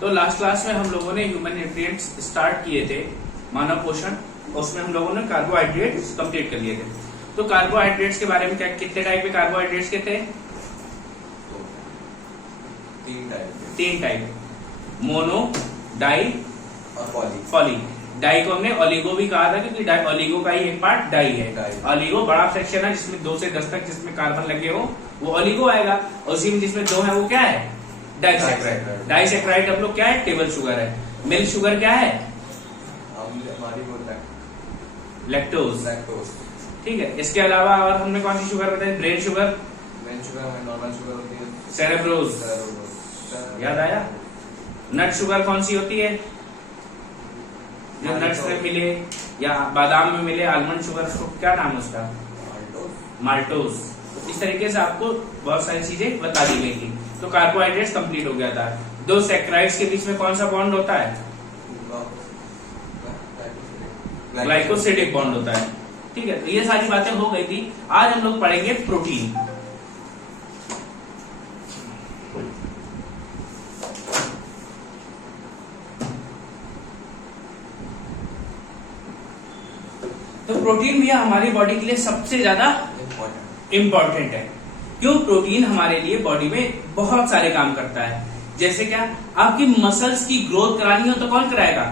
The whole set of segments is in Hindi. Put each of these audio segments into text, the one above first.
तो लास्ट क्लास में हम लोगों ने ह्यूमन न्यूट्रिएंट्स स्टार्ट किए थे, मानव पोषण, उसमें हम लोगों ने कार्बोहाइड्रेट्स कंप्लीट कर लिए थे। तो कार्बोहाइड्रेट्स के बारे में क्या, कितने टाइप के कार्बोहाइड्रेट्स के थे? तीन टाइप, मोनो, डाई और पॉली। डाई को हमने ओलिगो भी कहा था क्योंकि ओलिगो का ही एक पार्ट डाई है। ओलिगो बड़ा सेक्शन है जिसमें 2 से 10 तक जिसमें कार्बन लगे हो वो ओलिगो आएगा, और उसी में जिसमें 2 है वो क्या है? डाइसैकराइड। डाइसैकराइड हम लोग क्या है? टेबल शुगर है। मिल्क शुगर क्या है? लैक्टोज। ठीक है। इसके अलावा और हमने कौन सी शुगर बताई? ब्रेन शुगर, नॉर्मल शुगर होती है, सेरेब्रोज, याद आया? नट शुगर कौन सी होती है? जो नट्स में मिले या बादाम में मिले, आलमंड शुगर, उसको क्या नाम है उसका? माल्टोज। इस तरीके से आपको बहुत सारी चीजें बता दी गई थी। तो कार्बोहाइड्रेट्स कंप्लीट हो गया था। 2 सैकराइड्स के बीच में कौन सा बॉन्ड होता है? ग्लाइकोसिडिक बॉन्ड होता है। ठीक है, तो ये सारी बातें हो गई थी। आज हम लोग पढ़ेंगे प्रोटीन। तो प्रोटीन भी हमारी बॉडी के लिए सबसे ज्यादा इंपॉर्टेंट है। क्यों? प्रोटीन हमारे लिए बॉडी में बहुत सारे काम करता है। जैसे क्या? आपकी मसल्स की ग्रोथ करानी हो तो कौन कराएगा?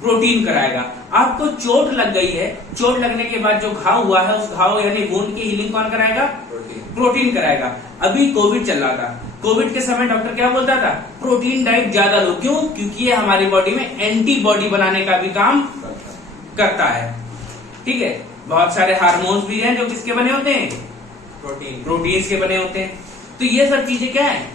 प्रोटीन कराएगा। आपको चोट लग गई है, चोट लगने के बाद जो घाव हुआ है उस घाव यानी वुंड की हीलिंग कौन कराएगा? प्रोटीन कराएगा। अभी कोविड चल रहा था, कोविड के समय डॉक्टर क्या बोलता था? प्रोटीन डाइट ज्यादा लो। क्यों? क्योंकि ये हमारी बॉडी में एंटीबॉडी बनाने का भी काम करता है। ठीक है। बहुत सारे हार्मोन्स भी हैं जो किसके बने होते हैं? प्रोटीन्स के बने होते हैं। तो ये सब चीजें क्या है?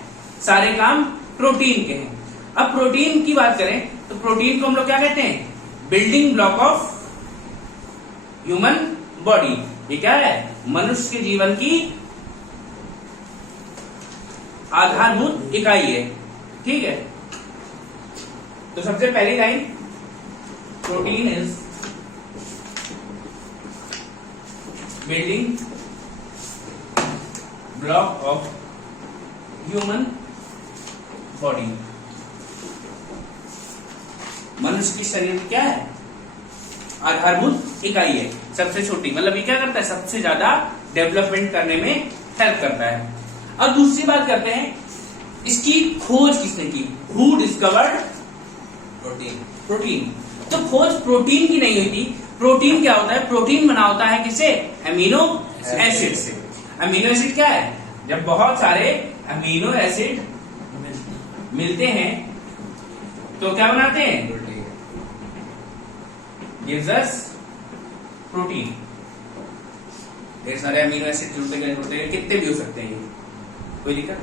सारे काम प्रोटीन के हैं। अब प्रोटीन की बात करें तो प्रोटीन को हम लोग क्या कहते हैं? Building block of human body. ये क्या है? मनुष्य के जीवन की आधारभूत इकाई है। ठीक है। तो सबसे पहली line, protein is building block of human body. मनुष्य की शरीर क्या है? आधारभूत इकाई है, सबसे छोटी। मतलब ये क्या करता है? सबसे ज्यादा डेवलपमेंट करने में हेल्प करता है। अब दूसरी बात करते हैं, इसकी खोज किसने की? Who discovered protein. तो खोज प्रोटीन की नहीं हुई थी। प्रोटीन क्या होता है? प्रोटीन बना होता है किससे? अमीनो एसिड से। अमीनो एसिड क्या है? जब बहुत सारे अमीनो एसिड मिलते हैं तो क्या बनाते हैं? Gives us protein. ढेर सारे अमीनो एसिड जुड़ते हैं, कितने भी हो सकते हैं, कोई दिक्कत।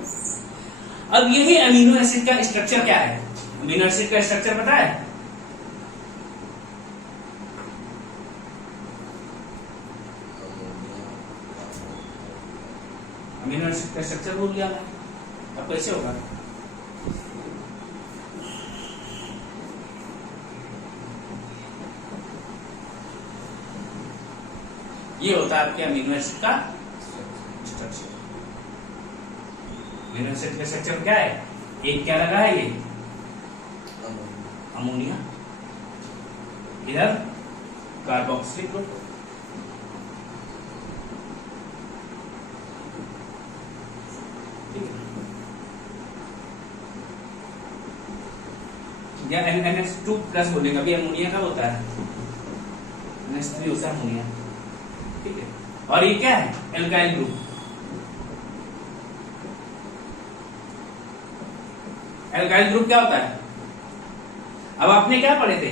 अब यही अमीनो एसिड का स्ट्रक्चर क्या है? अमीनो एसिड का स्ट्रक्चर पता है? अमीनो एसिड का स्ट्रक्चर भूल गया मैं, अब कैसे होगा? ये होता है आपके अमीनो एसिड का स्ट्रक्चर। अमीनो एसिड का स्ट्रक्चर क्या है? एक क्या लगा है? ये अमोनिया, इधर कार्बोक्सिलिक ग्रुप। या NH2+ बोलेगा, अभी अमोनिया का होता है, NH3 होता है अमोनिया। ठीक है। और ये क्या है? Alkyl group. एल्काइल ग्रुप क्या होता है? अब आपने क्या पढ़े थे?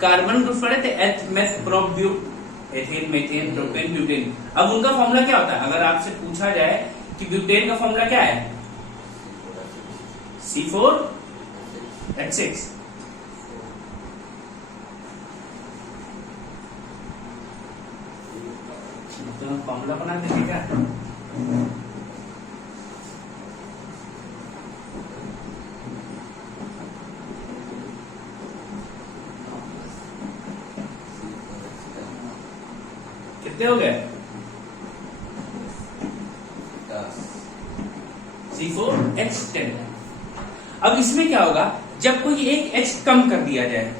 कार्बन ग्रुप पढ़े थे, एच, meth, prop, but, ethane, methane, propane, butane. अब उनका फॉर्मूला क्या होता है? अगर आपसे पूछा जाए कि ब्यूटेन का फॉर्मूला क्या है? C4H6। तो फॉर्मूला बना देंगे क्या? कितने हो गए? C4H10। अब इसमें क्या होगा? जब कोई एक H कम कर दिया जाए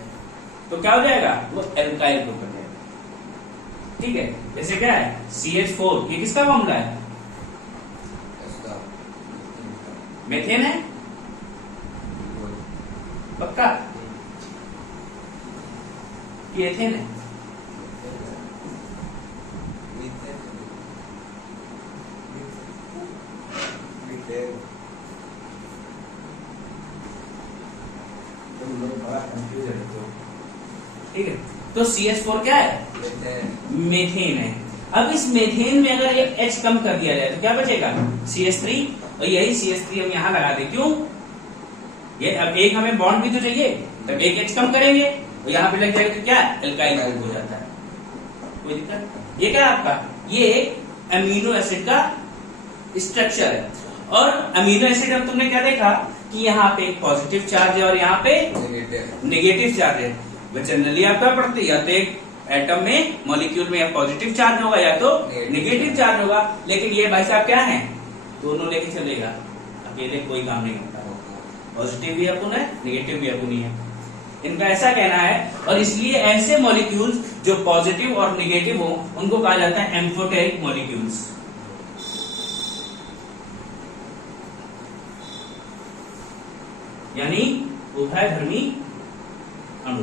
तो क्या हो जाएगा, वो एल्काइल ग्रुप बन जाएगा। ठीक है, जैसे क्या है CH4, ये किसका फॉर्मूला है, मेथेन है, पक्का कि एथेन है, ठीक है। तो CH4 क्या है, मेथेन है। अब इस मेथेन में अगर एक H कम कर दिया जाए तो क्या बचेगा, CH3, और यही CH3 हम यहाँ लगा दें, क्यों, ये अब एक हमें बॉन्ड भी तो चाहिए, तब एक H कम करेंगे और यहाँ पे लग जाएगा तो क्या एल्काइल ग्रुप हो जाता है, कोई दिक्कत। ये क्या है आपका, ये अमीनो एसिड का स्ट्रक्चर है। और अमीनो एसिड में तुमने क्या देखा कि यहाँ पे एक पॉजिटिव चार्ज है और यहाँ पे नेगेटिव चार्ज है। वह जनरली आप क्या पढ़ते, या तो एक एटम में मॉलिक्यूल में या पॉजिटिव चार्ज होगा या तो नेगेटिव चार्ज होगा, लेकिन ये भाई साहब क्या है, दोनों लेके चलेगा, अकेले कोई काम नहीं होता, पॉजिटिव भी अपुन है, नेगेटिव भी अपुन ही है, इनका ऐसा कहना है। और इसलिए ऐसे मॉलिक्यूल्स जो पॉजिटिव और नेगेटिव हो उनको कहा जाता है एम्फोटेरिक मॉलिक्यूल्स। यानी उभयधर्मी अणु।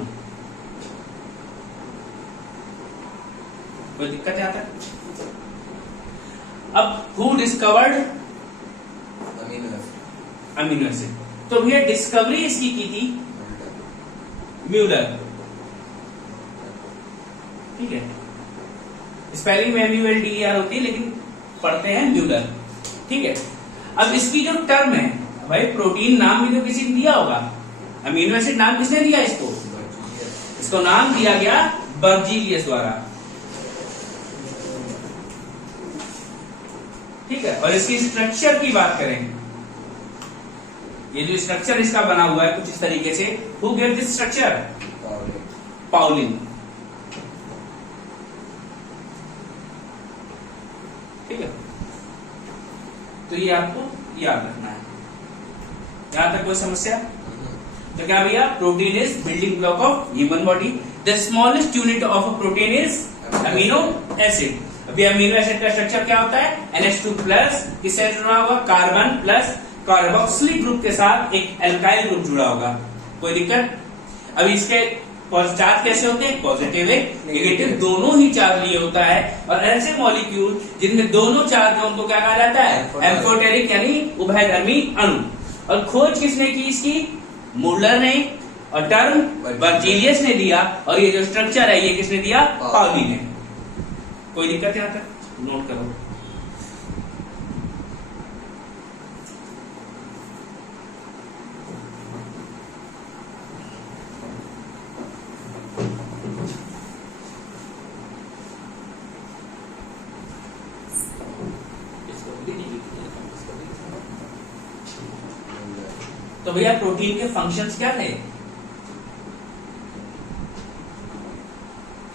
कोई दिक्कत आता है? अब हु डिस्कवर्ड अमीनो एसिड, तो भैया डिस्कवरी इसकी की थी म्यूलर, ठीक है, स्पेलिंग में MULDER होती है लेकिन पढ़ते हैं म्यूलर, ठीक है। अब इसकी जो टर्म है भाई, प्रोटीन नाम भी तो किसी ने दिया होगा, अमीनो एसिड नाम किसने दिया इसको, इसको नाम दिया गया बर्जीलियस द्वारा, ठीक है। और इसकी स्ट्रक्चर की बात करें, ये जो स्ट्रक्चर इसका बना हुआ है कुछ इस तरीके से, हु गेव दिस स्ट्रक्चर, पाउलिन, ठीक है। तो ये आपको याद रखना है। यहां तक कोई समस्या? तो क्या भैया, protein is building block of human body, the smallest unit of a protein is amino acid. अभी अमीनो एसिड का स्ट्रक्चर क्या होता है, NH2 प्लस, किससे जुड़ा होगा, कार्बन प्लस कार्बोक्सिलिक ग्रुप के साथ एक एल्काइल ग्रुप जुड़ा होगा, कोई दिक्कत। अब इसके चार्ज कैसे होते हैं, पॉजिटिव है नेगेटिव, दोनों ही चार्ज लिए होता है। और ऐसे मॉलिक्यूल जिनमें दोनों चार्ज है उनको क्या कहा जाता है, एम्फोटेरिक यानी उभयधर्मी अणु। और खोज किसने की इसकी, मुल्लर ने, और टर्म बर्जीलियस ने दिया, और ये जो स्ट्रक्चर है ये किसने दिया, पाउलिन ने। कोई दिक्कत यहां तक, नोट करो। तो भैया प्रोटीन के फंक्शंस क्या थे,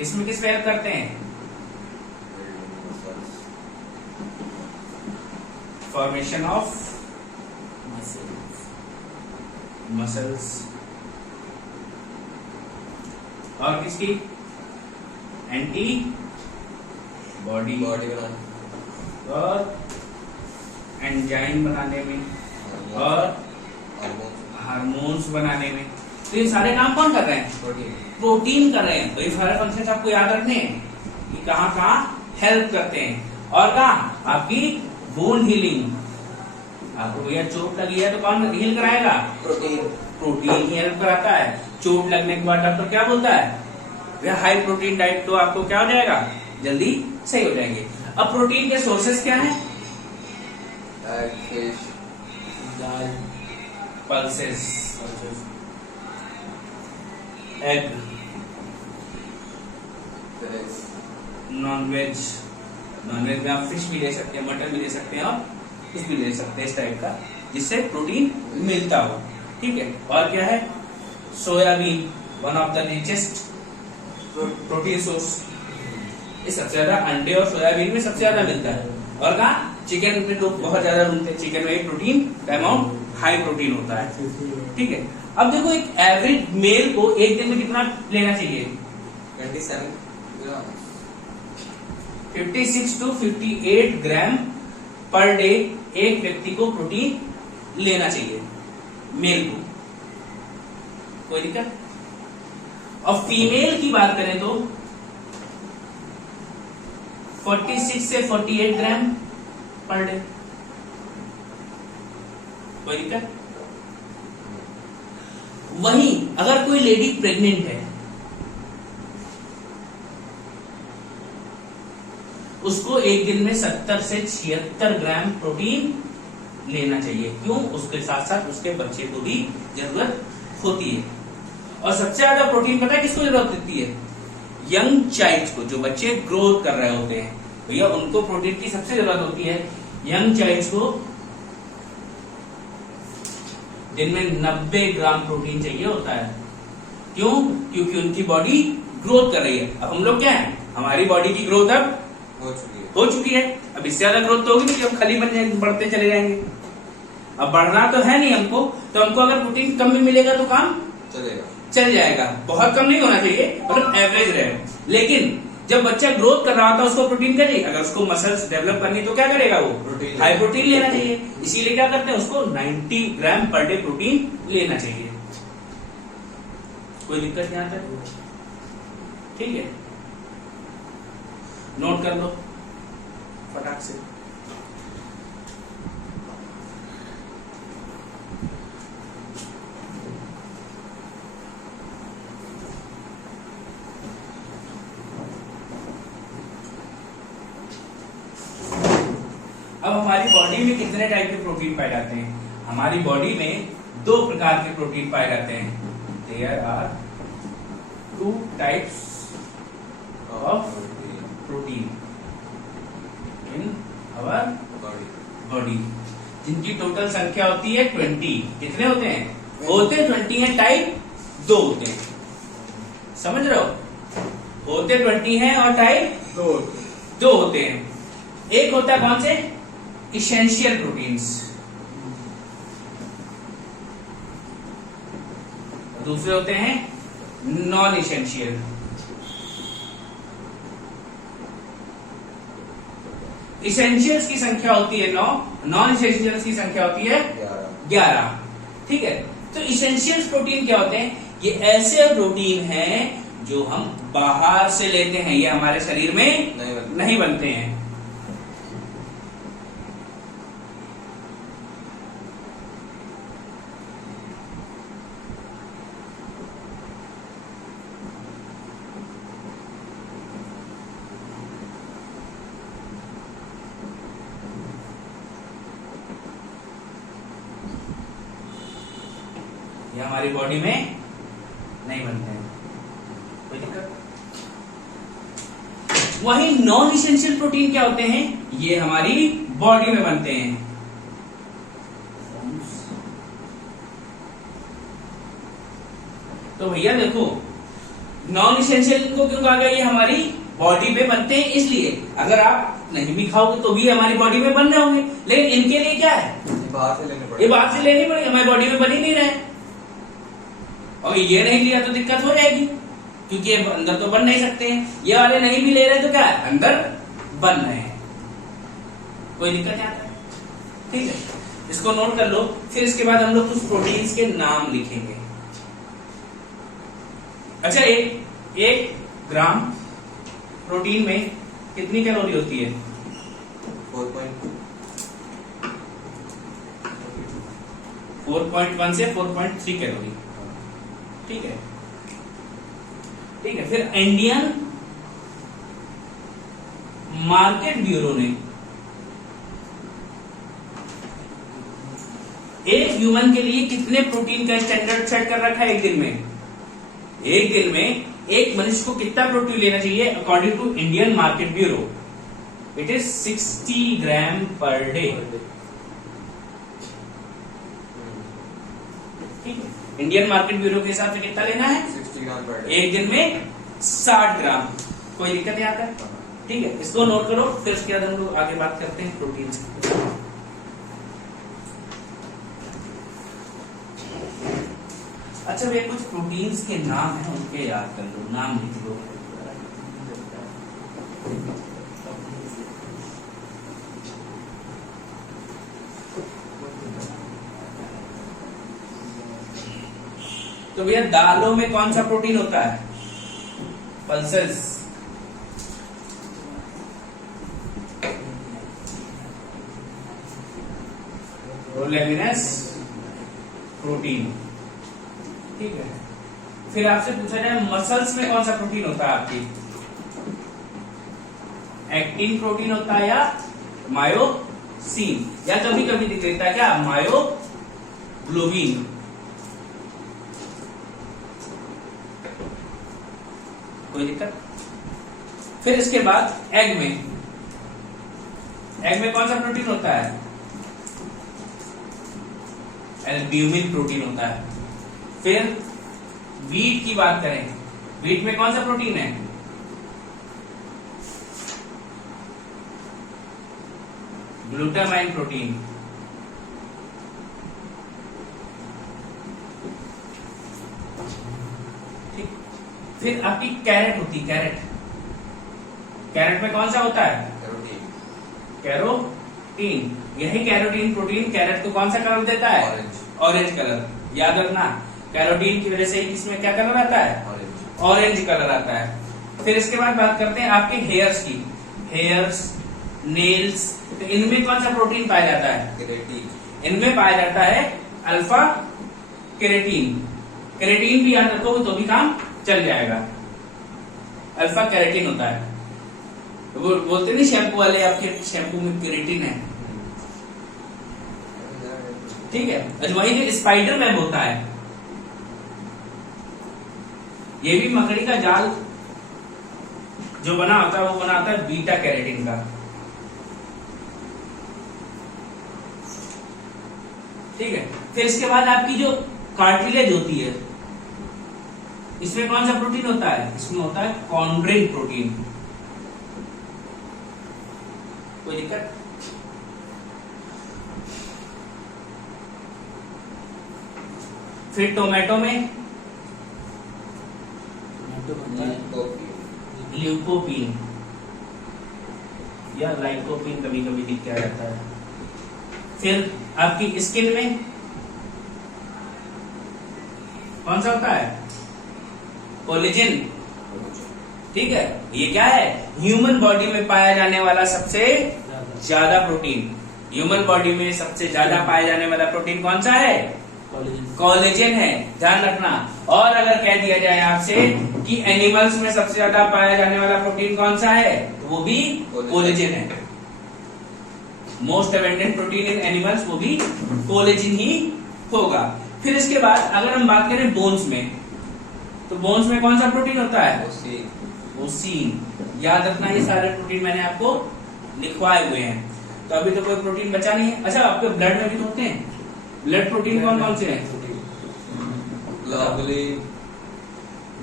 इसमें किस पे हेल्प करते हैं, फॉर्मेशन ऑफ मसल्स, और किसकी, एंटी बॉडी बनाने, और एंजाइम बनाने में, और हार्मोन्स बनाने में। तो ये सारे काम कौन कर रहे हैं, प्रोटीन कर रहे हैं। तो ये सारे फंक्शन आपको याद रखने हैं कि कहाँ कहाँ हेल्प करते हैं। और कहाँ, आपकी वुंड हीलिंग, आपको भैया चोट लगी है तो कौन हील कराएगा, प्रोटीन ही हेल्प कराता है। चोट लगने के बाद डॉक्टर क्या बोलता है, भैया हाई प्रोटीन डाइट, तो आपको क्या हो जाएगा, जल्दी सही हो जाएंगे। अब प्रोटीन के सोर्सेस क्या है, दाल, पल्सेस, एग, नॉनवेज में आप फिश भी ले सकते हैं, मटन भी ले सकते हैं, और कुछ भी ले सकते हैं इस टाइप का, जिससे प्रोटीन मिलता हो, ठीक है। और क्या है, soybean, one of the richest protein source, ये सबसे ज्यादा अंडे और सोयाबीन में सबसे ज्यादा मिलता है। और कहा, चिकन में तो बहुत ज्यादा मिलते हैं, चिकन में प्रोटीन का अमाउंट हाई प्रोटीन होता है। ठीक है, अब देखो एक एवरेज मेल को एक दिन में कितना लेना चाहिए? 27 ग्राम 56 to 58 ग्राम पर डे एक व्यक्ति को प्रोटीन लेना चाहिए, मेल को। कोई दिक्कत? और फीमेल की बात करें तो 46 से 48 ग्राम पर डे। कोई दिक्कत? वहीं अगर कोई लेडी प्रेग्नेंट है, उसको एक दिन में 70 से 76 ग्राम प्रोटीन लेना चाहिए। क्यों? उसके साथ साथ उसके बच्चे को भी जरूरत होती है। और सबसे ज्यादा प्रोटीन पता है किसको जरूरत होती है? यंग चाइल्ड को, जो बच्चे ग्रोथ कर रहे होते हैं भैया, उनको प्रोटीन की सबसे जरूरत होती है। यंग चाइल्ड को दिन में 90 ग्राम प्रोटीन चाहिए होता है। क्यों? क्योंकि उनकी बॉडी ग्रोथ कर रही है। अब हम लोग क्या है, हमारी बॉडी की ग्रोथ अब हो चुकी है। अब इससे ज्यादा ग्रोथ तो होगी नहीं कि हम खाली बढ़ते चले जाएंगे। अब बढ़ना तो है नहीं हमको, तो हमको अगर प्रोटीन कम में मिलेगा तो काम चल जाएगा। बहुत कम नहीं होना चाहिए, मतलब एवरेज रहे। लेकिन जब बच्चा ग्रोथ कर रहा होता है उसको प्रोटीन चाहिए। अगर उसको मसल्स डेवलप करनी तो क्या करेगा? वो हाई प्रोटीन लेना चाहिए। इसीलिए क्या करते हैं, उसको 90 ग्राम पर डे प्रोटीन लेना चाहिए। कोई दिक्कत नहीं आता? ठीक है, नोट कर लो फटाक से। अब हमारी बॉडी में कितने टाइप के प्रोटीन पाए जाते हैं? हमारी बॉडी में 2 प्रकार के प्रोटीन पाए जाते हैं। There are 2 types of protein in our body, जिनकी टोटल संख्या होती है 20। कितने होते हैं? होते 20 हैं, टाइप 2 होते हैं। समझ रहे हो? होते 20 हैं और टाइप 2 होते हैं। एक होता है कौन से? Essential proteins. दूसरे होते हैं नॉन इसेंशियल। इसेंशियल्स की संख्या होती है 9, नॉन इसेंशियल्स की संख्या होती है 11। ठीक है, तो इसेंशियल्स प्रोटीन क्या होते हैं? ये ऐसे प्रोटीन हैं जो हम बाहर से लेते हैं, ये हमारे शरीर में नहीं बनते हैं। ये हमारी बॉडी में नहीं बनते हैं। कोई दिक्कत? वही नॉन इसेंशियल प्रोटीन क्या होते हैं? ये हमारी बॉडी में बनते हैं। तो भैया देखो, नॉन इसेंशियल को क्यों कहा गया? ये हमारी बॉडी में बनते हैं इसलिए। अगर आप नहीं भी खाओगे तो भी हमारी बॉडी में बन रहे होंगे, लेकिन इनके लिए क्या है? बाहर से लेने पड़ेंगे। ये बाहर से लेनी पड़ेगी, हमारी बॉडी में बन ही नहीं रहे। और ये नहीं लिया तो दिक्कत हो जाएगी, क्योंकि ये अंदर तो बन नहीं सकते हैं। ये वाले नहीं भी ले रहे तो क्या है? अंदर बन रहे हैं। कोई दिक्कत नहीं आता? ठीक है, इसको नोट कर लो। फिर इसके बाद हम लोग कुछ प्रोटीन्स के नाम लिखेंगे। अच्छा, एक ग्राम प्रोटीन में कितनी कैलोरी होती है? 4.1 से 4.3 कैलोरी। ठीक है, ठीक है। फिर इंडियन मार्केट ब्यूरो ने एक ह्यूमन के लिए कितने प्रोटीन का स्टैंडर्ड सेट कर रखा है? एक दिन में एक मनुष्य को कितना प्रोटीन लेना चाहिए according to Indian market bureau? It is 60 gram per day. ठीक है, इंडियन मार्केट ब्यूरो के हिसाब से कितना लेना है? 60 ग्राम पर डे। एक दिन में 60 ग्राम। कोई दिक्कत नहीं आता? ठीक है, इसको नोट करो। फिर उसके बाद हम लोग आगे बात करते हैं प्रोटीन से। अच्छा भैया कुछ प्रोटीन्स के नाम हैं उनके याद कर लो, नाम लिख लो। तो भैया दालों में कौन सा प्रोटीन होता है? पल्सेस। प्रोलेमिनस प्रोटीन, ठीक है। फिर आपसे पूछा जाए मसल्स में कौन सा प्रोटीन होता है आपकी? एक्टिन प्रोटीन होता है या मायोसिन, या कभी कभी दिख देता है क्या मायोग्लोबिन। कोई दिक्कत? फिर इसके बाद एग में कौन सा प्रोटीन होता है? एल्ब्यूमिन प्रोटीन होता है। फिर वीट की बात करें, वीट में कौन सा प्रोटीन है? Glutamine protein. ठीक। फिर आपकी कैरेट होती है, कैरेट में कौन सा होता है? कैरोटीन। यही कैरोटीन प्रोटीन कैरेट को कौन सा कलर देता है? Orange colour. याद रखना, कैरोटीन की वजह से इसमें क्या कलर आता है? ऑरेंज कलर आता है। फिर इसके बाद बात करते हैं आपके हेयर्स की, हेयर्स, नेल्स। तो इनमें कौन सा प्रोटीन पाया जाता है? केराटिन। इनमें पाया जाता है अल्फा केरेटीन। केरेटीन भी याद रखोगे तो भी काम चल जाएगा। अल्फा केरेटीन होता है। तो वो बोलते नहीं शैम्पू वाले, आपके शैम्पू में केरेटीन है, ठीक है। अच्छा वही जो स्पाइडर वेब होता है, ये भी मकड़ी का जाल जो बना होता है वो बना होता है बीटा कैरोटीन का, ठीक है। फिर इसके बाद आपकी जो कार्टिलेज होती है, इसमें कौन सा प्रोटीन होता है? इसमें होता है कॉन्ड्रिन प्रोटीन। कोई दिक्कत? फिर टोमेटो में ल्यूकोपीन या लाइकोपीन कभी कभी लिख के आ जाता है। फिर आपकी स्किन में कौन सा होता है? कोलेजन, ठीक है। ये क्या है? ह्यूमन बॉडी में पाया जाने वाला सबसे ज्यादा प्रोटीन। ह्यूमन बॉडी में सबसे ज्यादा पाया जाने वाला प्रोटीन कौन सा है? कोलेजन है, ध्यान रखना। और अगर कह दिया जाए आपसे कि एनिमल्स में सबसे ज्यादा पाया जाने वाला प्रोटीन कौन सा है, तो वो भी कोलेजन है। Most abundant protein in animals वो भी कोलेजन ही होगा। फिर इसके बाद अगर हम बात करें बोन्स में, तो बोन्स में कौन सा प्रोटीन होता है? ओसीन। याद रखना, ये सारे प्रोटीन मैंने आपको लिखवाए हुए हैं, तो अभी तो कोई प्रोटीन बचा नहीं है। अच्छा आपके ब्लड में भी तो होते हैं, ब्लड प्रोटीन कौन कौन से हैं?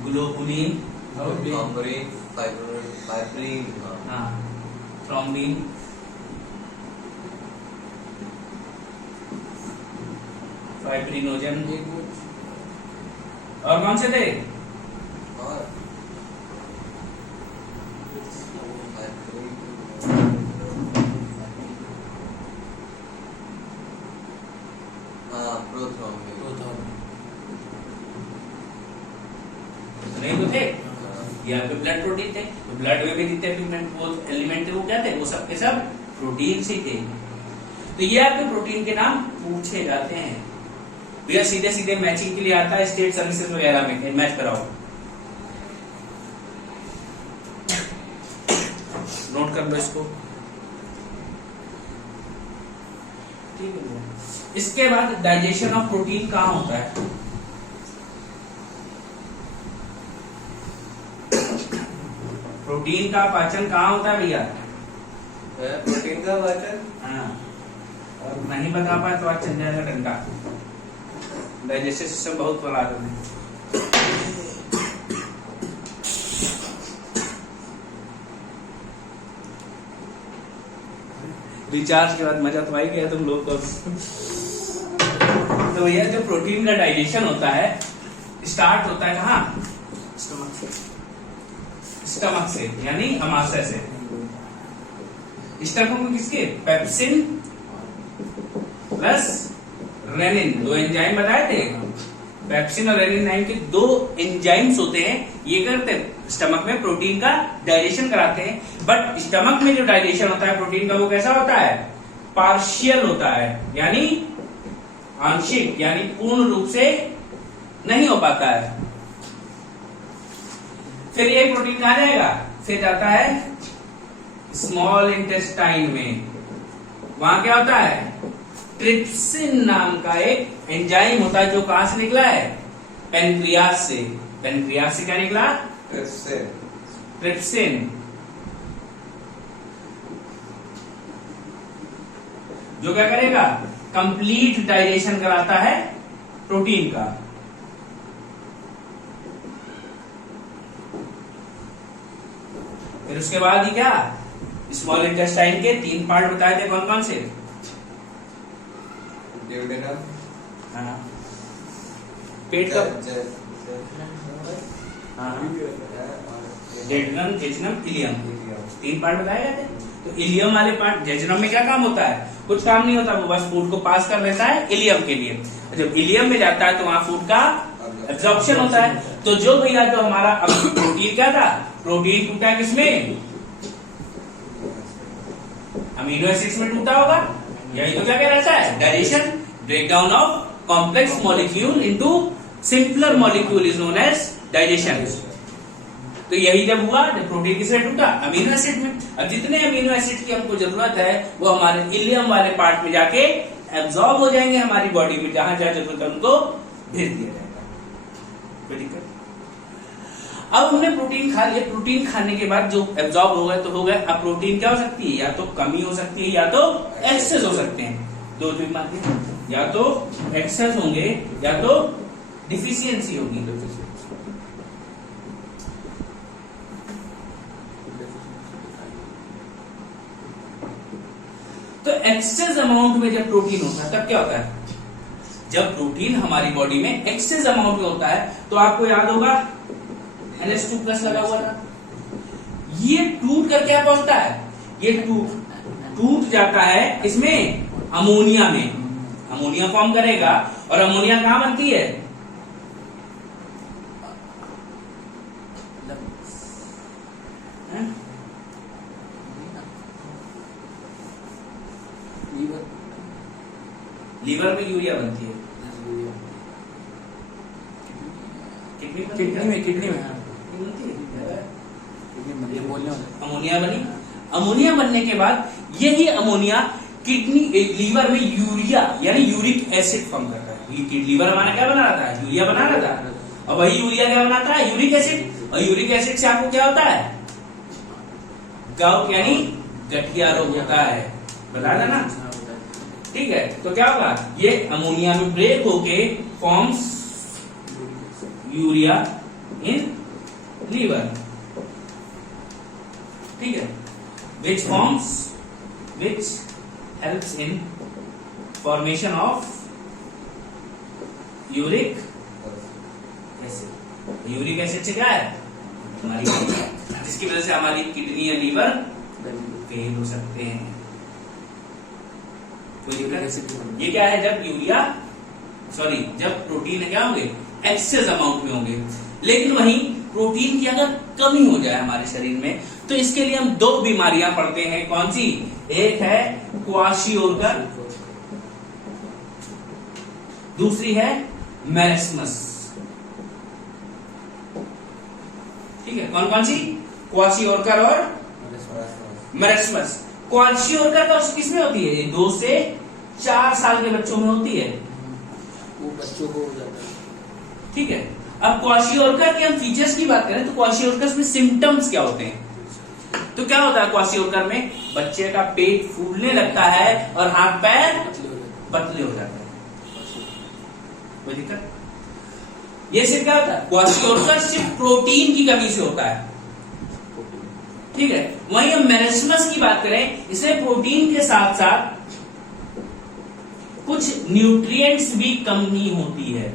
ग्लोबुलिन, हाँ, थ्रोम्बिन, फाइब्रिनोजन, और कौन से थे? नहीं तो थे, ये आपके ब्लड प्रोटीन थे। तो ब्लड में भी जितने वो एलिमेंट थे वो क्या थे? वो सब के सब प्रोटीन ही थे। तो ये आपके प्रोटीन के नाम पूछे जाते हैं भैया। सीधे सीधे मैचिंग के लिए आता है स्टेट सर्विसेज वगैरह में, मैच कराओ, नोट कर लो इसको, ठीक है भैया। इसके बाद डाइजेशन ऑफ प्रोटीन कहाँ होता है? प्रोटीन का पाचन कहाँ होता है भैया? प्रोटीन का पाचन, हाँ, और नहीं बता पाए तो आज चल जाएगा डंडा। डाइजेस्टिव सिस्टम बहुत बड़ा है। रिचार्ज के बाद मजा तो आ ही गया तुम लोग को। तो भैया जो प्रोटीन का डाइजेशन होता है स्टार्ट होता है कहाँ? स्टमक से, यानी अमाशय से। स्टमक में किसके? पेप्सिन प्लस रेनिन, दो एंजाइम बताए थे। पेप्सिन और रेनिन नाम के दो एंजाइम्स होते हैं, ये करते हैं स्टमक में प्रोटीन का डाइजेशन कराते हैं। बट स्टमक में जो डाइजेशन होता है प्रोटीन का, वो कैसा होता है? पार्शियल होता है, यानी आंशिक, यानी पूर्ण रूप से नहीं हो पाता है। फिर ये प्रोटीन कहां जाएगा? फिर जाता है स्मॉल इंटेस्टाइन में। वहां क्या होता है? ट्रिप्सिन नाम का एक एंजाइम होता है, जो कहां से निकला है? पेनक्रियास से। पेनक्रियास से क्या निकला? ट्रिप्सिन, जो क्या करेगा? कंप्लीट डाइजेशन कराता है प्रोटीन का। फिर उसके बाद ही क्या? स्मॉल इंटेस्टाइन के 3 पार्ट बताए थे, कौन कौन से? हाँ, पेट का जेजुनम, जेजुनम, इलियम, 3 पार्ट बताए गए थे। तो इलियम वाले पार्ट, जेजुनम में क्या काम होता है? कुछ काम नहीं होता, वो बस फूड को पास कर लेता है इलियम के लिए। जब इलियम में जाता है तो वहां फूड का एब्जॉर्प्शन होता है। तो जो भैया जो हमारा अब प्रोटीन क्या था? प्रोटीन टूटा किसमें? अमीनो एसिड्स में टूटा होगा। यही तो क्या कह रहता है? Digestion, breakdown of complex molecule into simpler molecule is known as digestion. तो यही जब हुआ, जब प्रोटीन किसमें टूटा? अमीनो एसिड में। अब जितने अमीनो एसिड की हमको जरूरत है वो हमारे इलियम वाले पार्ट में जाके एब्जॉर्ब हो जाएंगे हमारी बॉडी में, जहां जहां जरूरत है उनको भेज दिया जाएगा। कोई दिक्कत? अब हमने प्रोटीन खा लिया, प्रोटीन खाने के बाद जो एब्जॉर्ब हो गए तो हो गए। अब प्रोटीन क्या हो सकती है? या तो कमी हो सकती है या तो एक्सेस हो सकते हैं। दो बीमारियां, या तो एक्सेस होंगे या तो डिफिशियंसी होगी। तो एक्सेस अमाउंट में जब प्रोटीन होता है तब क्या होता है? जब प्रोटीन हमारी बॉडी में एक्सेस अमाउंट में होता है तो आपको याद होगा NH2+ लगा हुआ था। ये टूट कर क्या पहुंचता है? ये टूट जाता है इसमें अमोनिया में। अमोनिया फॉर्म करेगा और अमोनिया कहां बनती है? लीवर में यूरिया बनती है। किडनी में अमोनिया बनी। अमोनिया बनने के बाद यही अमोनिया किडनी लीवर में यूरिया यानी यूरिक एसिड फॉर्म करता है। लीवर हमारा क्या बना रहा था? यूरिया बना रहा था। और वही यूरिया क्या बनाता है? Uric acid. और यूरिक एसिड से आपको क्या होता है? गाउट यानी गठिया रोग होता है। बता देना, ठीक है। तो क्या होगा? ये अमोनिया में ब्रेक होके फॉर्म्स यूरिया इन लीवर, ठीक है, which helps in formation of uric acid। Uric acid से क्या है? हमारी जिसकी वजह से हमारी किडनी या लीवर फेल हो सकते हैं। कोई दिक्कत? ये क्या है? जब प्रोटीन क्या होंगे? एक्सेस अमाउंट में होंगे। लेकिन वहीं प्रोटीन की अगर कमी हो जाए हमारे शरीर में तो इसके लिए हम 2 बीमारियां पढ़ते हैं। कौन सी? एक है क्वाशियोर्कर, दूसरी है मैरेस्मस। ठीक है, कौन कौन सी? क्वाशियोर्कर और मैरेस्मस। क्वाशियोर्कर का किसमें होती है? 2 से 4 साल के बच्चों में होती है। वो बच्चों को हो जाता है। ठीक है। अब क्वाशियोर्कर के हम फीचर्स की बात करें तो क्वाशियोर्कर में सिम्टम्स क्या होते हैं? तो क्या होता है क्वाशियोर्कर में? बच्चे का पेट फूलने लगता है और हाथ पैर पतले हो जाते हैं। कोई दिक्कत? ये सिर्फ क्या होता है? क्वाशियोर्कर सिर्फ प्रोटीन की कमी से होता है। ठीक है। वहीं हम मैरेस्मस की बात करें, इसमें प्रोटीन के साथ साथ कुछ न्यूट्रिएंट्स भी कमी होती है।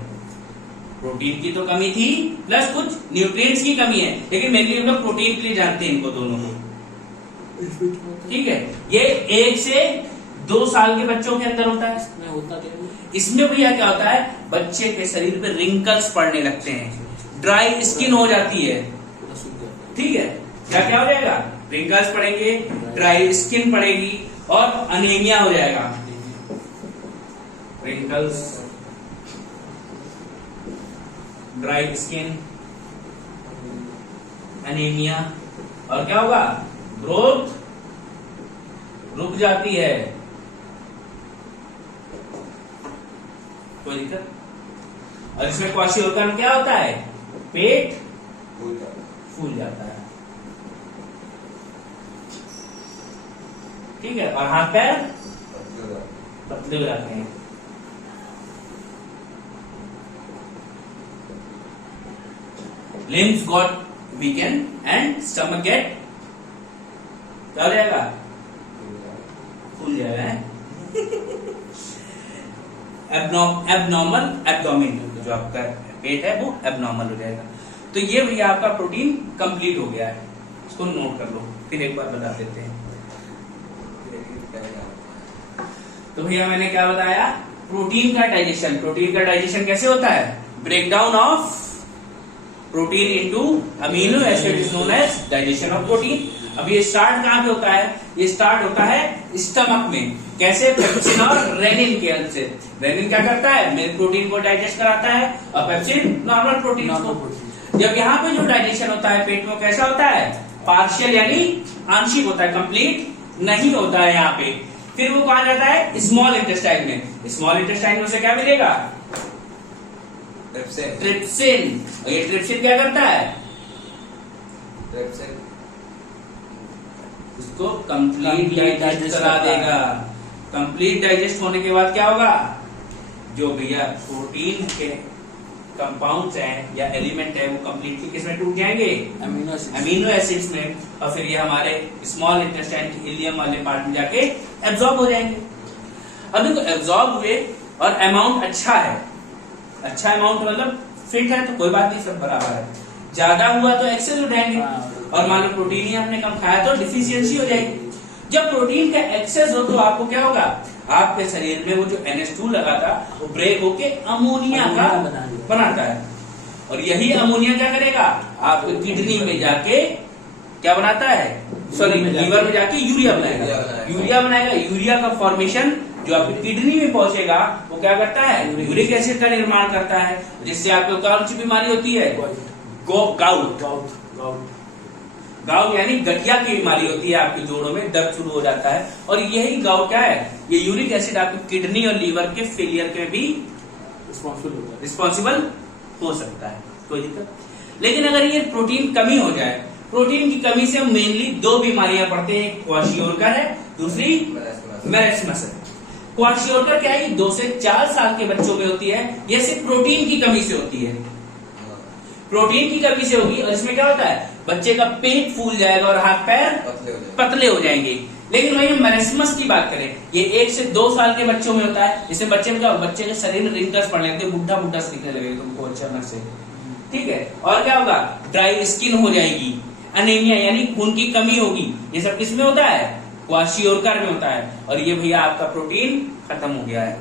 प्रोटीन की तो कमी थी प्लस कुछ न्यूट्रिएंट्स की कमी है, लेकिन मेनली हम लोग प्रोटीन के लिए जानते हैं इनको दोनों को। ठीक है, ये 1 से 2 साल के बच्चों के अंदर होता है। इसमें होता क्या है? इसमें भैया क्या होता है, बच्चे के शरीर पे रिंकल्स पड़ने लगते हैं, ड्राई स्किन हो जाती है। पूरा सूख जाता है। ठीक है, क्या क्या हो जाएगा, रिंकल्स पड़ेंगे, ड्राई स्किन पड़ेगी और अनीमिया हो जाएगा। रिंकल्स, ड्राई स्किन, अनीमिया, और क्या होगा, ग्रोथ रुक जाती है। कोई दिक्कत? और इसमें क्वाशियोर्का में क्या होता है, पेट फूल जाता है। ठीक है, और हाथ पैर पतले हो जाते हैं। Limbs got weaken and stomach get, क्या हो जाएगा, फूल जाएगा। एबनॉर्मल एब्डोमेन, जो आपका पेट है वो एबनॉर्मल हो जाएगा। तो ये भैया आपका प्रोटीन कंप्लीट हो गया है, इसको नोट कर लो, फिर एक बार बता देते हैं। तो भैया मैंने क्या बताया, प्रोटीन का डाइजेशन। प्रोटीन का डाइजेशन कैसे होता है, breakdown of protein into amino acid is known as digestion of protein. अब ये स्टार्ट कहां पे होता है, ये स्टार्ट होता है स्टमक में। कैसे, पेप्सिन और रेनिन के अंश से। रेनिन क्या करता है, मिल्क प्रोटीन को डाइजेस्ट कराता है, और पेप्सिन नॉर्मल प्रोटीन को। जब यहाँ पे जो डाइजेशन होता है पेट में, कैसा होता है, पार्शियल यानी आंशिक होता है, कंप्लीट नहीं होता है यहाँ पे। फिर वो कहा जाता है स्मॉल इंटेस्टाइन में। स्मॉल इंटेस्टाइन में से क्या मिलेगा, ट्रिप्सिन। और ये ट्रिप्सिन क्या करता है, इसको कंप्लीट डाइजेस्ट करा देगा। कंप्लीट डाइजेस्ट होने के बाद क्या होगा, जो भैया प्रोटीन के कंपाउंड्स हैं या एलिमेंट है वो कंप्लीटली किसमें टूट जाएंगे, अमीनो एसिड्स में। और फिर ये हमारे स्मॉल इंटेस्टाइन के इलियम वाले पार्ट में जाके एब्जॉर्ब हो जाएंगे। अब देखो एब्जॉर्ब हुए और अमाउंट अच्छा है, अच्छा अमाउंट मतलब फिट है तो कोई बात नहीं, सब बराबर है। ज्यादा हुआ तो एक्सेस हो जाएंगे, और मान लो प्रोटीन ही हमने कम खाया तो डिफिशियंसी हो जाएगी। जब प्रोटीन का एक्सेस हो तो आपको क्या होगा, आपके शरीर में वो जो NH2 लगा था वो ब्रेक होके अमोनिया का बनाता है, और यही अमोनिया क्या करेगा, आपके किडनी में जाके क्या बनाता है, सॉरी लीवर में जाके यूरिया बनाएगा। यूरिया बनाएगा, यूरिया का फॉर्मेशन जो आपकी किडनी में पहुंचेगा वो क्या करता है, यूरिक एसिड का निर्माण करता है, जिससे आपको कौन सी बीमारी होती है, गाउट यानी गठिया की बीमारी होती है, आपके जोड़ों में दर्द शुरू हो जाता है। और यही गाउट क्या है, ये यूरिक एसिड आपकी किडनी और लीवर के फेलियर के भी रिस्पॉन्सिबल हो सकता है, कोई दिक्कत। लेकिन अगर ये प्रोटीन कमी हो जाए, प्रोटीन की कमी से मेनली 2 बीमारियां पड़ते हैं, क्वाशियोर्का है, दूसरी मेरेस्मस है। क्वाशियोर्का क्या है, 2 से 4 साल के बच्चों में होती है, ये सिर्फ प्रोटीन की कमी से होती है, प्रोटीन की कमी से होगी। और इसमें क्या होता है, बच्चे का पेट फूल जाएगा और हाथ पैर पतले हो जाएंगे। लेकिन वही मेरेस्मस की बात करें, ये 1 से 2 साल के बच्चों में होता है। इसमें बच्चे में क्या, बच्चे के शरीर में रिंकल्स पड़ने लगते हैं, बुढ़ा बुढ़ा दिखने लगेगा तुमको अचानक से। ठीक है, और क्या होगा, ड्राई स्किन हो जाएगी, अनीमिया यानी खून की कमी होगी। ये सब किसमें होता है, क्वाशियोर्का में होता है। और ये भैया आपका प्रोटीन खत्म हो गया है।